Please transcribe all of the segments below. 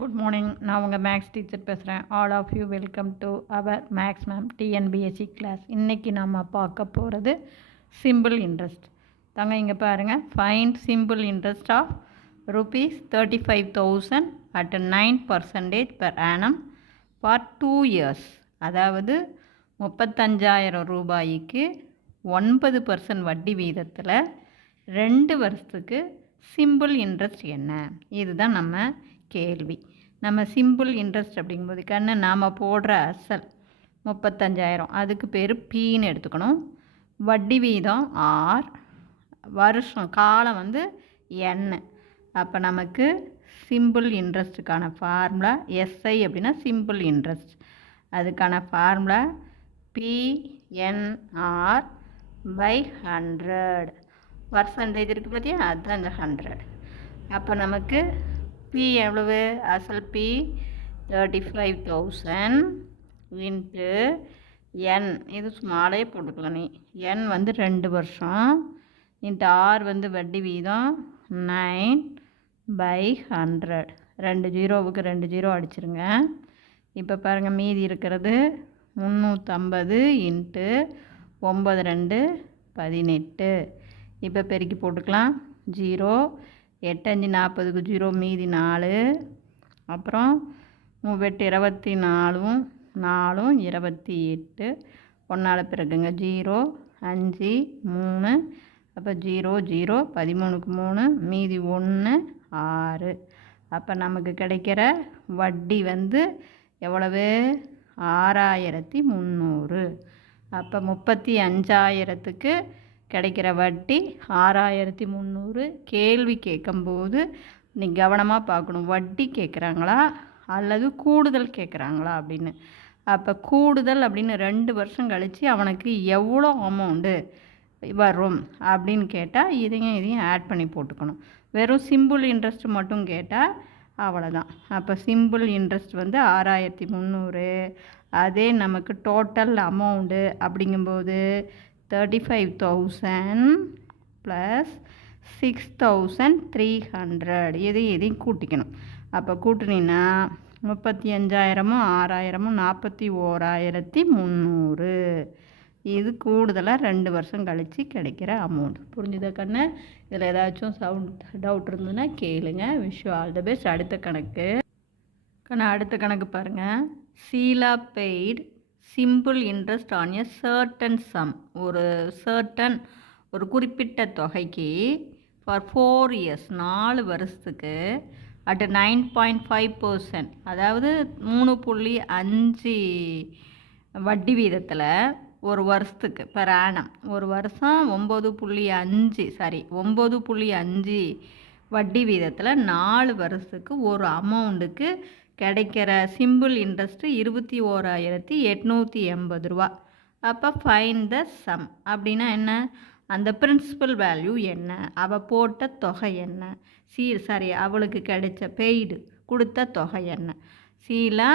Good morning. நான் உங்கள் maths teacher பேசுகிறேன். All of you welcome to our maths ma'am TNPSC class. இன்றைக்கி நம்ம பார்க்க போகிறது சிம்பிள் இன்ட்ரெஸ்ட் தாங்க. இங்கே பாருங்கள், find simple interest of ₹35,000 at 9% per annum for 2 years. அதாவது 35,000 ரூபாய்க்கு 9% வட்டி வீதத்தில் 2 வருஷத்துக்கு சிம்பிள் இன்ட்ரெஸ்ட் என்ன? இதுதான் நம்ம கேள்வி. நம்ம சிம்பிள் இன்ட்ரெஸ்ட் அப்படிங்கும்போது நாம் போடுற அசல் 35,000, அதுக்கு பேர் பீன்னு எடுத்துக்கணும். வட்டி வீதம் ஆர், வருஷம் காலம் என். அப்போ நமக்கு சிம்பிள் இன்ட்ரெஸ்ட்டுக்கான ஃபார்முலா எஸ்ஐ அப்படின்னா சிம்பிள் இன்ட்ரெஸ்ட். அதுக்கான ஃபார்முலா பிஎன்ஆர் பை 100. பர்சன்டேஜ் இருக்குது பார்த்தியா, அதுதான் இந்த 100. அப்போ நமக்கு பி எவ்வளவு? அசல் பி 35,000 இன்ட்டு என், இது ஸ்மாலே போட்டுக்கலாம் நீ. என் 2 வருஷம் இன்ட்டு ஆர் வட்டி வீதம் 9/100. 2 ஜீரோவுக்கு 2 ஜீரோ அடிச்சிருங்க. இப்போ பாருங்கள், மீதி இருக்கிறது 350 இன்ட்டு 9 2 18. இப்போ பெருக்கி போட்டுக்கலாம். 0 8 5 40க்கு 0, மீதி 4. அப்புறம் 8 24, 4 28. 1 பிறகுங்க 0 5 3. அப்போ 0 0 13க்கு 3, மீதி 1 6. அப்போ நமக்கு கிடைக்கிற வட்டி எவ்வளவு? 6,300. அப்போ 35,000த்துக்கு கிடைக்கிற வட்டி 6,300. கேள்வி கேட்கும்போது நீ கவனமாக பார்க்கணும், வட்டி கேட்குறாங்களா அல்லது கூடுதல் கேட்குறாங்களா அப்படின்னு. அப்போ கூடுதல் அப்படின்னு 2 வருஷம் கழித்து அவனுக்கு எவ்வளோ அமௌண்ட்டு வரும் அப்படின்னு கேட்டால் இதையும் ஆட் பண்ணி போட்டுக்கணும். வெறும் சிம்பிள் இன்ட்ரெஸ்ட் மட்டும் கேட்டால் அவ்வளோதான். அப்போ சிம்பிள் இன்ட்ரெஸ்ட் 6,300. அதே நமக்கு டோட்டல் அமௌண்ட்டு அப்படிங்கும்போது 35,000 ப்ளஸ் 6,300. இதையும் கூட்டிக்கணும். அப்போ கூட்டினீங்கன்னா 35,000 6,000 41,300. இது கூடுதலாக 2 வருஷம் கழித்து கிடைக்கிற அமௌண்ட். புரிஞ்சுதா கண்ணு? இதில் ஏதாச்சும் டவுட் இருந்ததுன்னா கேளுங்க. Wish you all the best. அடுத்த கணக்கு அடுத்த கணக்கு பாருங்கள். Sheela paid simple interest on a certain sum. ஒரு குறிப்பிட்ட தொகைக்கு ஃபார் 4 இயர்ஸ் 4 வருஷத்துக்கு அட் 9.5%, அதாவது 3.5 வட்டி வீதத்தில் ஒரு வருஷத்துக்கு பெர் ஆனம். ஒரு வருஷம் 9.5 வட்டி வீதத்தில் 4 வருஷத்துக்கு ஒரு அமௌண்ட்டுக்கு கிடைக்கிற சிம்பிள் இன்ட்ரெஸ்ட்டு 21,880 ரூபா. அப்போ ஃபைன் த சம் அப்படின்னா என்ன? அந்த பிரின்சிபல் வேல்யூ என்ன? அவள் போட்ட தொகை என்ன? அவளுக்கு கிடைச்ச பெய்டு கொடுத்த தொகை என்ன? சீலா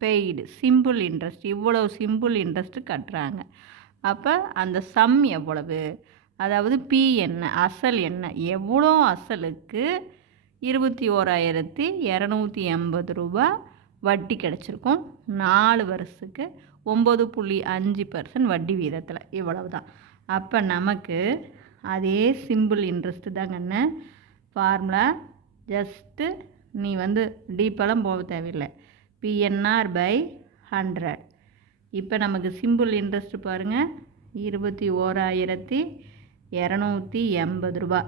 பெய்டு சிம்பிள் இன்ட்ரெஸ்ட், இவ்வளோ சிம்பிள் இன்ட்ரெஸ்ட்டு கட்டுறாங்க. அப்போ அந்த சம் எவ்வளவு? அதாவது பி என்ன, அசல் என்ன? எவ்வளோ அசலுக்கு 21,280 ரூபா வட்டி கிடச்சிருக்கும். 4 வருஷத்துக்கு 9.5% வட்டி வீதத்தில். இவ்வளவு தான். அப்போ நமக்கு அதே சிம்பிள் இன்ட்ரெஸ்ட்டு தாங்கன்னு ஃபார்முலா. ஜஸ்ட்டு நீ டீப்பெல்லாம் போக தேவையில்லை. PNR by 100. இப்போ நமக்கு சிம்பிள் இன்ட்ரெஸ்ட்டு பாருங்கள், 21,280 ரூபா.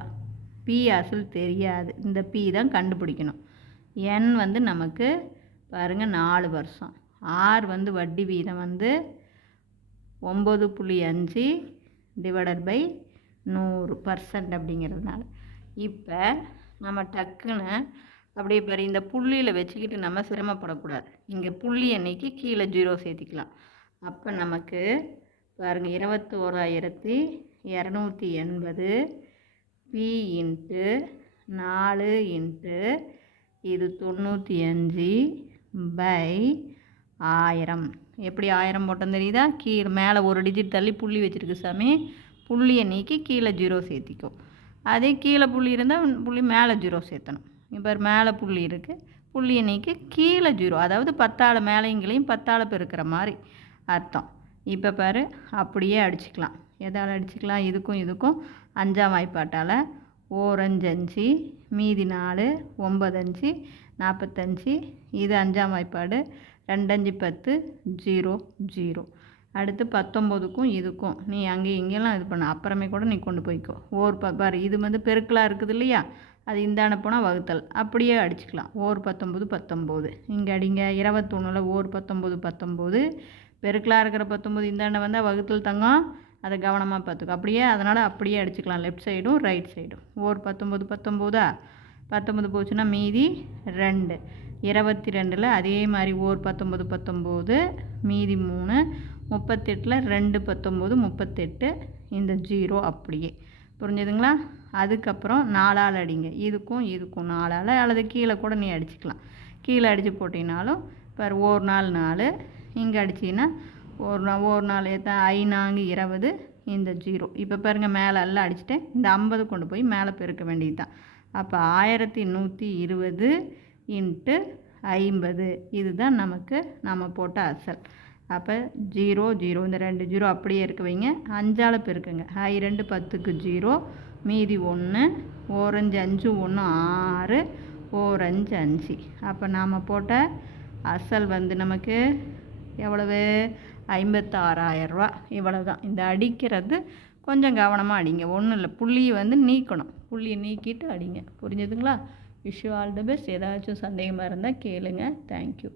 பி அசல் தெரியாது, இந்த பி தான் கண்டுபிடிக்கணும். என் நமக்கு பாருங்கள் 4 வருஷம். ஆர் வட்டி வீதம் 9.5 டிவைடட் பை 100% அப்படிங்கிறதுனால. இப்போ நம்ம டக்குன்னு அப்படியே பாரு, இந்த புள்ளியில் வச்சுக்கிட்டு நம்ம சிரமப்படக்கூடாது. இங்கே புள்ளி அன்னைக்கு கீழே 0 சேர்த்திக்கலாம். அப்போ நமக்கு பாருங்கள் 21,280 பி இன்ட்டு 4 இன்ட்டு இது 95 பை 1000. எப்படி 1000 போட்டோம் தெரியுதா? கீழே மேலே ஒரு டிஜிட் தள்ளி புள்ளி வச்சுருக்கு சாமி. புள்ளியை நீக்கி கீழே 0 சேர்த்திக்கும். அதே கீழே புள்ளி இருந்தால் புள்ளி மேலே 0 சேர்த்தணும். இப்போ மேலே புள்ளி இருக்குது, புள்ளியை நீக்கி கீழே 0, அதாவது 10ஆல் மேலேங்களையும் 10ஆல் பெருக்கிற மாதிரி அர்த்தம். இப்போ பாரு, அப்படியே அடிச்சுக்கலாம். எதால் அடிச்சுக்கலாம்? இதுக்கும் இதுக்கும் 5ஆம் வாய்ப்பாட்டால். ஓர் 5 5, மீதி 4, 9 5 45. இது 5ஆம் வாய்ப்பாடு. 2 5 10, 0 0. அடுத்து 19க்கும் இதுக்கும் நீ அங்கே இங்கெல்லாம் இது பண்ண, அப்புறமே கூட நீ கொண்டு போய்க்கோ. ஓர் பாரு, இது வந்து பெருக்கலாக இருக்குது இல்லையா, அது இந்தாண்ட போனால் வகுத்தல், அப்படியே அடிச்சுக்கலாம். ஓர் 19 19. இங்கே அடிங்க. 21ல் ஓர் 19 19. பெருக்கலாக இருக்கிற 19 இந்தாண்ட வந்தால் வகுத்தல் தங்கம், அதை கவனமாக பார்த்துக்கோ. அப்படியே அதனால் அப்படியே அடிச்சுக்கலாம், லெஃப்ட் சைடும் ரைட் சைடும். ஓர் 19 19ஆ, 19 போச்சுன்னா மீதி 2. 22ல் அதே மாதிரி ஓர் 19 19, மீதி 3. 38ல் 2 19 38, இந்த 0 அப்படியே. புரிஞ்சுதுங்களா? அதுக்கப்புறம் 4ஆல் அடிங்க. இதுக்கும் இதுக்கும் 4ஆல், அல்லது கீழே கூட நீ அடிச்சுக்கலாம். கீழே அடித்து போட்டினாலும் பாரு, ஓர் 4 4. இங்கே அடிச்சிங்கன்னா ஓர் 4 ஐ 4 20, இந்த 0. இப்போ பாருங்கள், மேலே எல்லாம் அடிச்சுட்டேன். இந்த 50 கொண்டு போய் மேலே பெருக்க வேண்டியது தான். அப்போ 1120 × 50, இதுதான் நமக்கு நம்ம போட்ட அசல். அப்போ 0 0, இந்த 2 0 அப்படியே இருக்க வைங்க. 5ஆல் பெருக்குங்க. ஐ 2 10க்கு 0, மீதி 1. ஓர் 5 5 1 6, ஓர் 5 5. அப்போ நாம் போட்ட அசல் வந்து நமக்கு எவ்வளவு? 56,000 ரூபா. இவ்வளோ தான். இந்த அடிக்கிறது கொஞ்சம் கவனமாக அடிங்க. ஒன்றும் இல்லை, புள்ளியை வந்து நீக்கணும். புள்ளியை நீக்கிட்டு அடிங்க. புரிஞ்சுதுங்களா? Wish you all the best. ஏதாச்சும் சந்தேகமாக இருந்தால் கேளுங்க. தேங்க்யூ.